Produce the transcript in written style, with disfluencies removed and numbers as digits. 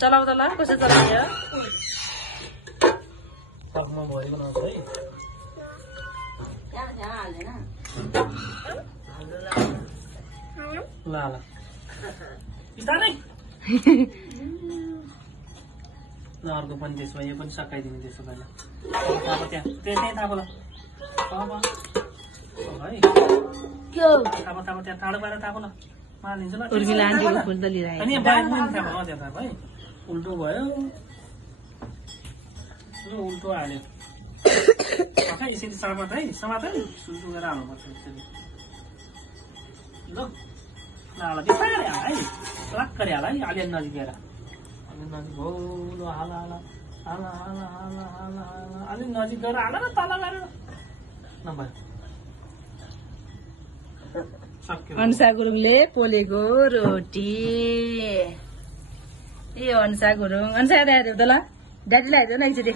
चलाऊ त ल कसरी चलाइयो टकमा भरि बनाउँछ है ल ल बिस्तारै ल अर्को पनि त्यसमा यो पनि सकाइदिने त्यसो भए अब त्यहाँ त्यही थाहा ल है थाहा त्यहाँ टाढो पाएर थाहा ल मालिन्छ ल अनि बाहिर पनि थाहा भयो त्यहाँ थाहा है उल्टो भयो उल्टो हाल्यो खै यसरी समात है सुसु गरेर हाल्नुपर्छ यसरी ल ल बिस्तारै हाल है लक गरी हाल है अलि नजिक गएर अलि नजिक गएर हाल न तल गरेर नभए अनुसा गुरुङले पोलेको रोटी ए अनुसा गुरुङ अनुसा दाइ त ल ड्याडीलाई हेर्दैन एकचोटि